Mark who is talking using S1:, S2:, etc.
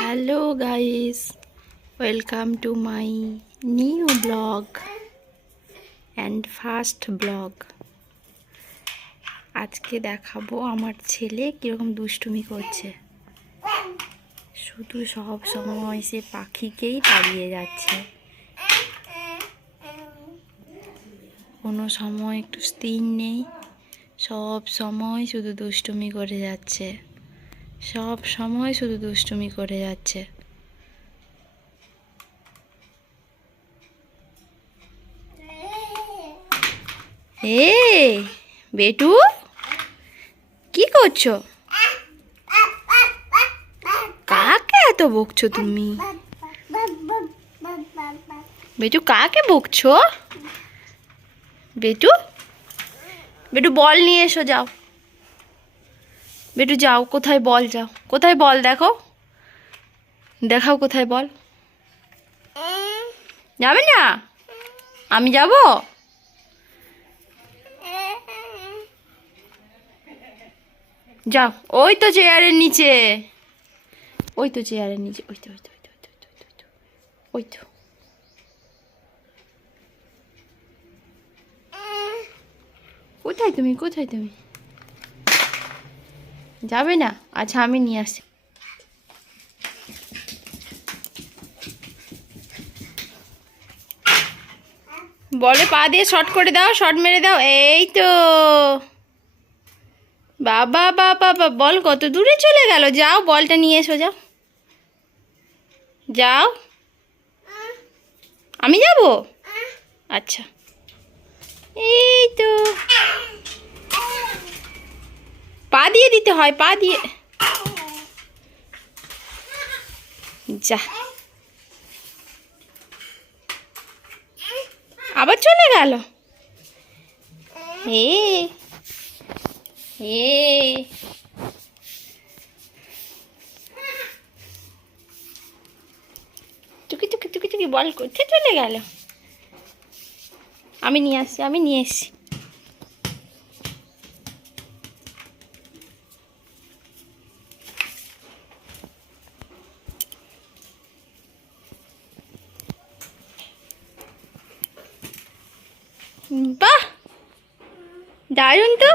S1: Hello guys welcome to my new blog and first blog আজকে দেখাবো আমার ছেলে কীরকম দুষ্টুমি করছে। শুধু সব সময় সে পাখিকেই তাড়িয়ে যাচ্ছে। কোনো সময় একটু স্থির নেই। সব সময় শুধু দুষ্টুমি করে যাচ্ছে। সব সময় শুধু দুষ্টুমি করে যাচ্ছে। এ বেটু, কি করছ? কাকে এত বকছো তুমি? বেটু, কাকে বকছো? বেটু বেটু, বল নিয়ে এসো, যাও। বেটু যাও কোথায় বল যাও। কোথায় বল দেখো। দেখাও কোথায় বল। যাবে না? আমি যাব? যাও ওই তো চেয়ারের নিচে। ওই তো চেয়ারের নিচে ওই তো ওই তো ওই তো ওই তো ওই তো, কোথায় তুমি? কোথায় তুমি? যাবে না? আচ্ছা আমি নিয়ে আসি বলে পা দিয়ে শর্ট করে দাও শর্ট মেরে দাও। এই তো। বাবা বাবা বা বল কত দূরে চলে গেল? যাও, বলটা নিয়ে এসো, যাও। যাও। আমি যাব? আচ্ছা। এই তো পা দিয়ে দিতে হয়, পা দিয়ে। যা। আবার চলে গেল? এ এ। টুকি টুকি টুকি টুকি, বল কোথায় চলে গেল। আমি নিয়ে আসছি, আমি নিয়ে এসছি। বাহ দারুণ তো।